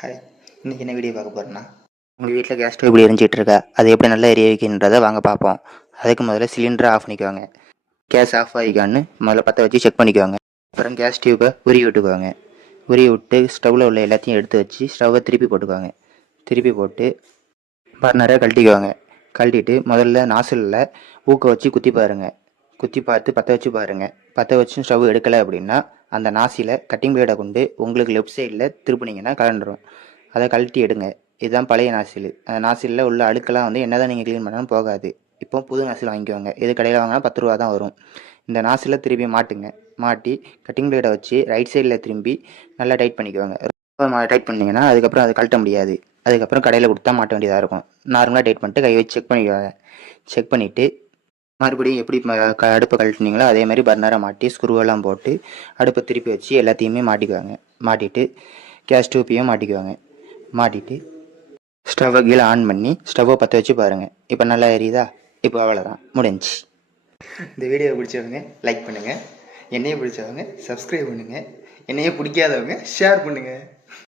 Hi, இன்றைக்கி என்ன video பார்க்க போகிறேன்னா, உங்கள் வீட்டில் கேஸ் ஸ்டவ் எப்படி எரிஞ்சிட்டு இருக்கா, அது எப்படி நல்லா எரிய வைக்கின்றதை வாங்க பார்ப்போம். அதுக்கு முதல்ல சிலிண்டரை ஆஃப் பண்ணிக்குவாங்க. கேஸ் ஆஃப் ஆகிக்கான்னு முதல்ல பற்ற வச்சு செக் பண்ணிக்குவாங்க. அப்புறம் கேஸ் டியூபை உருவி விட்டுக்குவாங்க. உருவி விட்டு ஸ்டவ்வில் உள்ள எல்லாத்தையும் எடுத்து வச்சு ஸ்டவ்வை திருப்பி போட்டுக்குவாங்க. திருப்பி போட்டு பர்னரை கழட்டிக்குவாங்க. கழட்டிட்டு முதல்ல நாசிலில் ஊக்க வச்சு குத்தி பாருங்கள். குத்தி பார்த்து பற்ற வச்சு பாருங்கள். பற்ற வச்சு ஸ்டவ் எடுக்கலை அப்படின்னா அந்த நாசியில் கட்டிங் பிளேடை கொண்டு உங்களுக்கு லெஃப்ட் சைடில் திருப்பினீங்கன்னா கலண்டுரும். அதை கழட்டி எடுங்க. இதுதான் பழைய நாசில். அந்த நாசிலில் உள்ள அழுக்கெல்லாம் வந்து என்ன தான் நீங்கள் க்ளீன் பண்ணாலும் போகாது. இப்போ புது நாசில் வாங்கிக்குவாங்க. இது கடையில் வாங்கினா 10 ரூபா தான் வரும். இந்த நாசில் திருப்பி மாட்டுங்க. மாட்டி கட்டிங் பிளேடை வச்சு ரைட் சைடில் திரும்பி நல்லா டைட் பண்ணிக்குவாங்க. ரொம்ப டைட் பண்ணிங்கன்னா அதுக்கப்புறம் அதை கழட்ட முடியாது. அதுக்கப்புறம் கடையில் கொடுத்தா மாட்ட வேண்டியதாக இருக்கும். நார்மலாக டைட் பண்ணிட்டு கை வச்சு செக் பண்ணிக்குவாங்க. செக் பண்ணிவிட்டு மறுபடியும் எப்படி அடுப்பை கழட்டினீங்களோ அதே மாதிரி பர்னரை மாட்டி ஸ்க்ரூவெல்லாம் போட்டு அடுப்பை திருப்பி வச்சு எல்லாத்தையுமே மாட்டிக்குவாங்க. மாட்டிட்டு கேஸ் டியூப்பையும் மாட்டிக்குவாங்க. மாட்டிட்டு ஸ்டவ்வை கீழே ஆன் பண்ணி ஸ்டவ்வை பற்ற வச்சு பாருங்கள். இப்போ நல்லா எரியுதா? இப்போ அவ்வளோதான், முடிஞ்சுச்சு. இந்த வீடியோவை பிடிச்சவங்க லைக் பண்ணுங்கள். என்னையே பிடிச்சவங்க சப்ஸ்கிரைப் பண்ணுங்கள். என்னையே பிடிக்காதவங்க ஷேர் பண்ணுங்கள்.